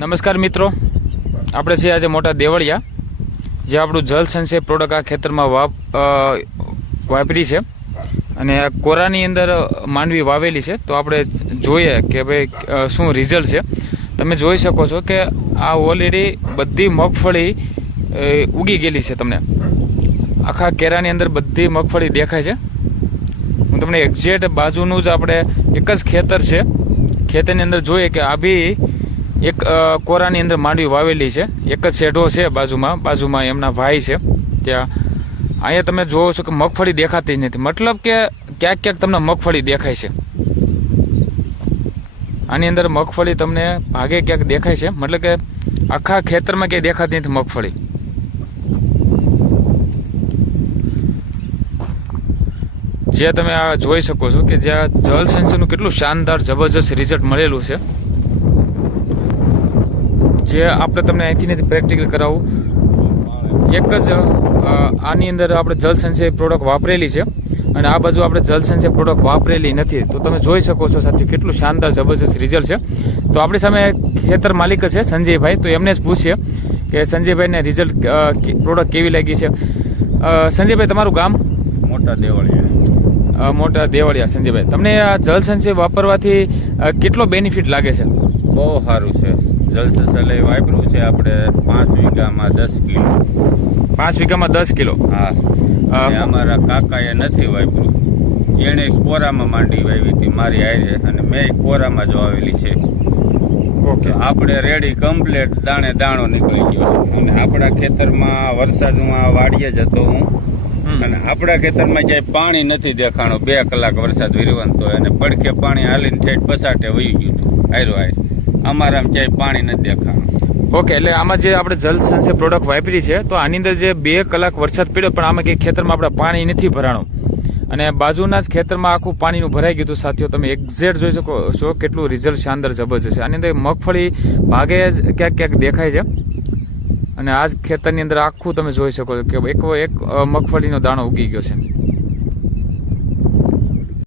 નમસ્કાર મિત્રો, આપણે છીએ આજે મોટા દેવળિયા, જે આપણું જલ સંચય પ્રોડક્ટ આ ખેતરમાં વાપરી છે અને આ કોરાની અંદર માંડવી વાવેલી છે. તો આપણે જોઈએ કે ભાઈ શું રિઝલ્ટ છે. તમે જોઈ શકો છો કે આ ઓલરેડી બધી મગફળી ઉગી ગયેલી છે. તમને આખા કેરાની અંદર બધી મગફળી દેખાય છે. હું તમને એક્ઝેક્ટ બાજુનું જ આપણે એક જ ખેતર છે, ખેતરની અંદર જોઈએ કે આ બી એક કોરાની અંદર માંડવી વાવેલી છે. એક જ શેઢો છે બાજુમાં એમના ભાઈ છે ત્યાં. અહીંયા તમે જોવો છો કે મગફળી દેખાતી જ નથી, મતલબ કે ક્યાંક તમને મગફળી દેખાય છે. આની અંદર મગફળી તમને ભાગે ક્યાંક દેખાય છે, મતલબ કે આખા ખેતરમાં ક્યાંય દેખાતી નથી મગફળી. જે તમે આ જોઈ શકો છો કે જ્યાં જળ સંચયનું કેટલું શાનદાર જબરજસ્ત રિઝલ્ટ મળેલું છે, જે આપણે તમને અહીંથી નથી પ્રેક્ટિકલ કરાવું. એક જ આની અંદર આપણે જલ સંચય પ્રોડક્ટ વાપરેલી છે અને આ બાજુ આપણે જલ સંચય પ્રોડક્ટ વાપરેલી નથી. તો તમે જોઈ શકો છો સાથી કેટલું શાનદાર જબરજસ્ત રિઝલ્ટ છે. તો આપણી સામે ખેતર માલિક છે સંજયભાઈ, તો એમને જ પૂછીએ કે સંજયભાઈને રિઝલ્ટ પ્રોડક્ટ કેવી લાગી છે. સંજયભાઈ, તમારું ગામ? મોટા દેવળિયા. મોટા દેવળિયા. સંજયભાઈ, તમને આ જલ સંચય વાપરવાથી કેટલો બેનિફિટ લાગે છે? બહુ સારું છે. જલ સંચય વાપર્યું છે આપણે 5 વીઘામાં 10 કિલો. 5 વીઘામાં 10 કિલો? હા. અમારા કાકાએ નથી વાપર્યું, એણે કોરામાં માંડી વાવી હતી મારી હારે, અને મેં કોરામાં જ વાવેલી છે. ઓકે. આપણે રેડી કમ્પ્લેટ દાણે દાણો નીકળી ગયો છે. અને આપણા ખેતરમાં વરસાદમાં વાડીએ જતો હું, અને આપણા ખેતરમાં ક્યાંય પાણી નથી દેખાણું. 2 કલાક વરસાદ વિરવંતો અને પડખે પાણી હાલીને ઠેઠ પસાટે વહી ગયું હતું હારો હાર. અમારામાં ક્યાંય પાણી નથી દેખાણું. ઓકે, એટલે આમાં જે આપણે જલ સંચય પ્રોડક્ટ વાપરી છે, તો આની અંદર જે 2 કલાક વરસાદ પડ્યો પણ આમાં કંઈ ખેતરમાં આપણે પાણી નથી ભરાણું અને બાજુના જ ખેતરમાં આખું પાણીનું ભરાઈ ગયું હતું. સાથીઓ, તમે એક્ઝેક્ટ જોઈ શકો છો કેટલું રિઝલ્ટ શાનદાર જબરજસ્ત છે. આની અંદર મગફળી ભાગે જ ક્યાંક દેખાય છે અને આ જ ખેતરની અંદર આખું તમે જોઈ શકો છો કે એક મગફળીનો દાણો ઉગી ગયો છે.